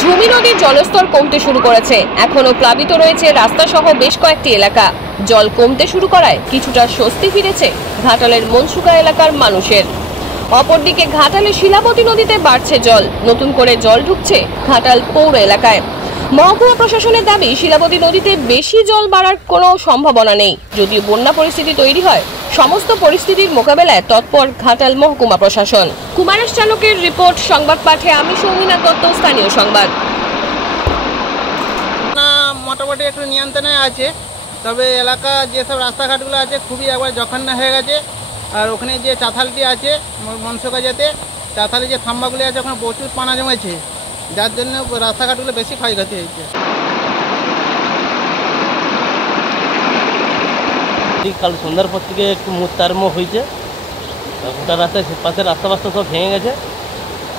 ঝুমি নদীর জলস্তর কমতে শুরু করেছে। এখনো প্লাবিত রয়েছে রাস্তা সহ বেশ কয়েকটি এলাকা। জল কমতে শুরু করায় কিছুটা স্বস্তি ফিরেছে ঘাটালের মনসুকা এলাকার মানুষের। অপরদিকে ঘাটালে শিলাবতী নদীতে বাড়ছে জল। নতুন করে জল ঢুকছে ঘাটাল পৌর এলাকায়। মহকুমা প্রশাসনের দাবি, শিলাবতী নদীতে বেশি জল বাড়ার কোনো সম্ভাবনা নেই। যদিও বন্যা পরিস্থিতি তৈরি হয়, সমস্ত পরিস্থিতির মোকাবেলায় তৎপর ঘাটাল মহকুমা প্রশাসন। কুমারেশ চালকের রিপোর্ট, সংবাদ পাঠে আমি সৌমিনা দত্ত, স্থানীয় সংবাদ। মোটামুটি একটু নিয়ন্ত্রণে আছে, তবে এলাকা যেসব রাস্তাঘাটগুলো আছে খুবই একবার জঘন্য হয়ে গেছে। আর ওখানে যে চাতালটি আছে মনসুকা যেতে, চাতালে যে থাম্বাগুলি আছে ওখানে প্রচুর পানা জমেছে, যার জন্য রাস্তাঘাটগুলো বেশি ক্ষয়ক্ষতি হয়েছে। কাল সন্ধ্যার পর থেকে একটু মুক্তারম্য হয়েছে। গোটা রাস্তায় পাশের রাস্তা বাস্তা সব ভেঙে গেছে।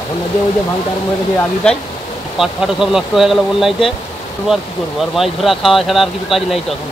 এখন নদী ওই যে ভাঙতে আরম্ভ হয়ে গেছে আগেটাই। পাট ফাটও সব নষ্ট হয়ে গেল বন্যাইতে। আর কী করবো, আর মাছ ধরা খাওয়া ছাড়া আর কিছু কাজ নাই তখন।